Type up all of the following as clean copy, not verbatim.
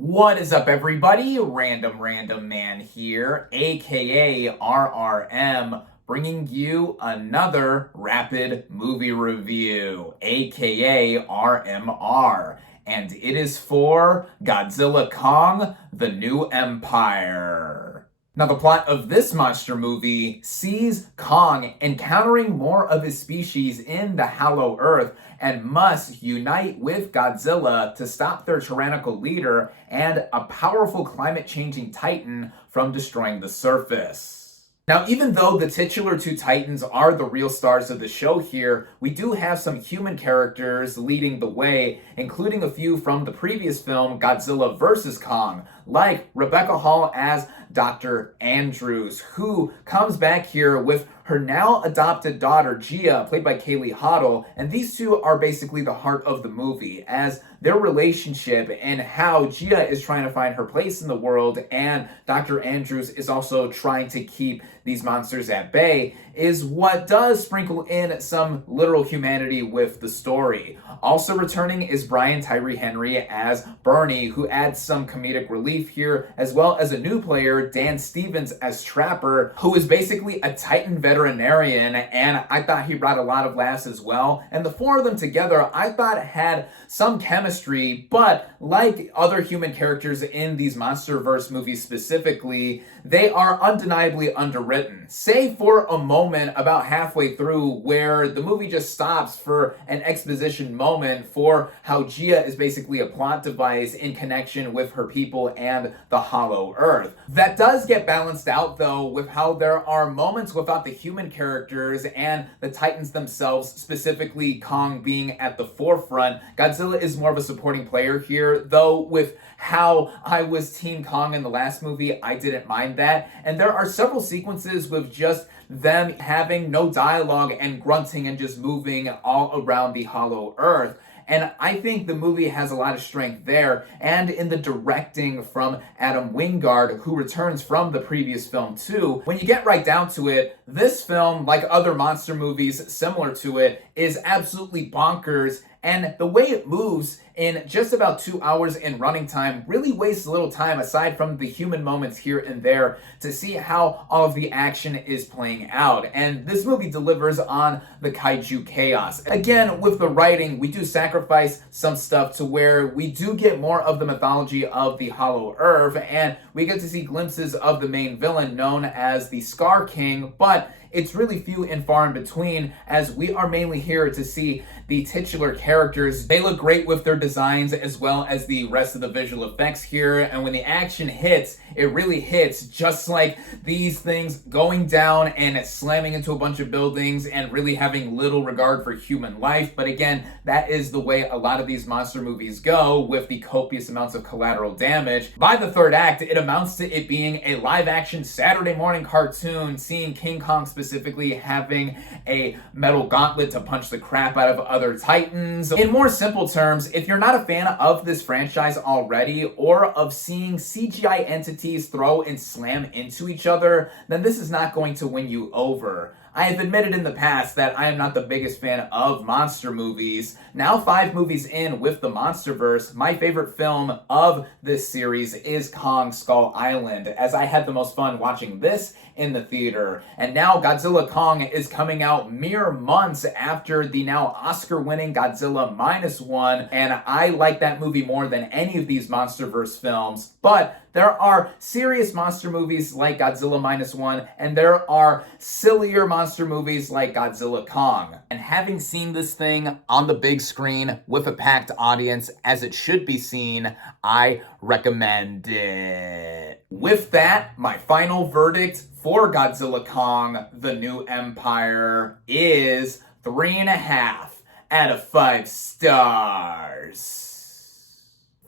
What is up, everybody? Random Random Man here, aka RRM, bringing you another rapid movie review, aka RMR, and it is for Godzilla Kong: The New Empire. Now, the plot of this monster movie sees Kong encountering more of his species in the Hollow Earth and must unite with Godzilla to stop their tyrannical leader and a powerful climate-changing titan from destroying the surface. Now, even though the titular two titans are the real stars of the show here, we do have some human characters leading the way, including a few from the previous film, Godzilla vs. Kong, like Rebecca Hall as Dr. Andrews, who comes back here with her now adopted daughter, Gia, played by Kaylee Hoddle, and these two are basically the heart of the movie, as their relationship and how Gia is trying to find her place in the world and Dr. Andrews is also trying to keep these monsters at bay is what does sprinkle in some literal humanity with the story. Also returning is Brian Tyree Henry as Bernie, who adds some comedic relief here, as well as a new player, Dan Stevens as Trapper, who is basically a Titan veterinarian, and I thought he brought a lot of laughs as well. And the four of them together, I thought had some chemistry, but like other human characters in these MonsterVerse movies specifically, they are undeniably underwritten. Save for a moment about halfway through where the movie just stops for an exposition moment for how Gia is basically a plot device in connection with her people and the Hollow Earth. That does get balanced out though with how there are moments without the human characters and the Titans themselves, specifically Kong being at the forefront. Godzilla is more of a supporting player here, though with how I was Team Kong in the last movie, I didn't mind that. And there are several sequences with just them having no dialogue and grunting and just moving all around the Hollow Earth. And I think the movie has a lot of strength there, and in the directing from Adam Wingard, who returns from the previous film too. When you get right down to it, this film, like other monster movies similar to it, is absolutely bonkers, and the way it moves in just about 2 hours in running time really wastes little time aside from the human moments here and there to see how all of the action is playing out. And this movie delivers on the kaiju chaos. Again, with the writing, we do sacrifice some stuff to where we do get more of the mythology of the Hollow Earth, and we get to see glimpses of the main villain known as the Scar King, but it's really few and far in between, as we are mainly here to see the titular characters. They look great with their designs as well as the rest of the visual effects here, and when the action hits, it really hits just like these things going down and slamming into a bunch of buildings and really having little regard for human life. But again, that is the way a lot of these monster movies go, with the copious amounts of collateral damage. By the third act, it amounts to it being a live-action Saturday morning cartoon, seeing King Kong specifically having a metal gauntlet to punch the crap out of other titans. In more simple terms, if you're not a fan of this franchise already, or of seeing CGI entities throw and slam into each other, then this is not going to win you over. I have admitted in the past that I am not the biggest fan of monster movies. Now 5 movies in with the MonsterVerse, my favorite film of this series is Kong Skull Island, as I had the most fun watching this in the theater. And now Godzilla Kong is coming out mere months after the now Oscar-winning Godzilla -1, and I like that movie more than any of these MonsterVerse films. But there are serious monster movies like Godzilla -1, and there are sillier monster movies like Godzilla Kong. And having seen this thing on the big screen with a packed audience, as it should be seen, I recommend it. With that, my final verdict for Godzilla Kong: The New Empire is 3.5 out of 5 stars.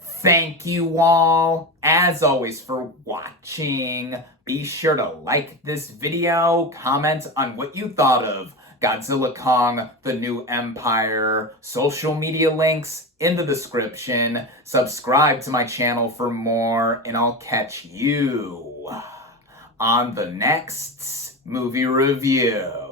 Thank you all, as always, for watching. Be sure to like this video, comment on what you thought of Godzilla Kong: The New Empire. Social media links in the description. Subscribe to my channel for more, and I'll catch you on the next movie review.